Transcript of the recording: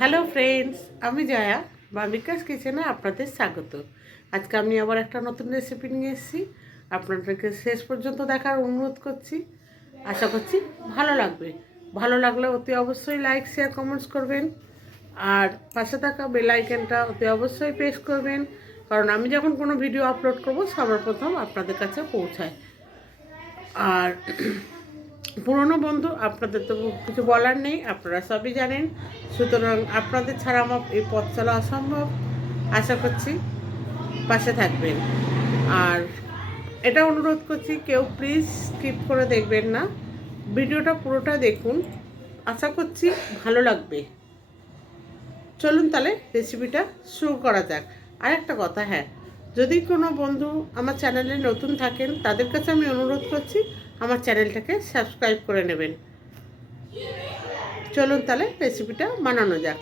Hello friends, আমি জয়া বামিকাস কিচেনে আপনাদের স্বাগত। আজকে আমি আবার একটা নতুন রেসিপি নিয়ে এসেছি। আপনাদেরকে শেষ পর্যন্ত দেখার অনুরোধ করছি। আশা করছি ভালো লাগবে। ভালো লাগলে অতি অবশ্যই লাইক শেয়ার কমেন্টস করবেন, আর পাশে থাকা বেল আইকনটা অতি অবশ্যই প্রেস করবেন, কারণ আমি যখন কোনো ভিডিও আপলোড করব সবার প্রথম আপনাদের কাছে পৌঁছায়। আর পুরনো বন্ধু, আপনাদের তো কিছু বলার নেই, আপনারা সবই জানেন। সুতরাং আপনাদের ছাড়া আমার এই পথ চলা অসম্ভব। আশা করছি পাশে থাকবেন। আর এটা অনুরোধ করছি, কেউ প্লিজ স্কিপ করে দেখবেন না, ভিডিওটা পুরোটা দেখুন। আশা করছি ভালো লাগবে। চলুন তাহলে রেসিপিটা শুরু করা যাক। আর একটা কথা, হ্যাঁ, যদি কোনো বন্ধু আমার চ্যানেলে নতুন থাকেন তাদের কাছে আমি অনুরোধ করছি আমার চ্যানেলটাকে সাবস্ক্রাইব করে নেবেন। চলুন তাহলে রেসিপিটা বানানো যাক।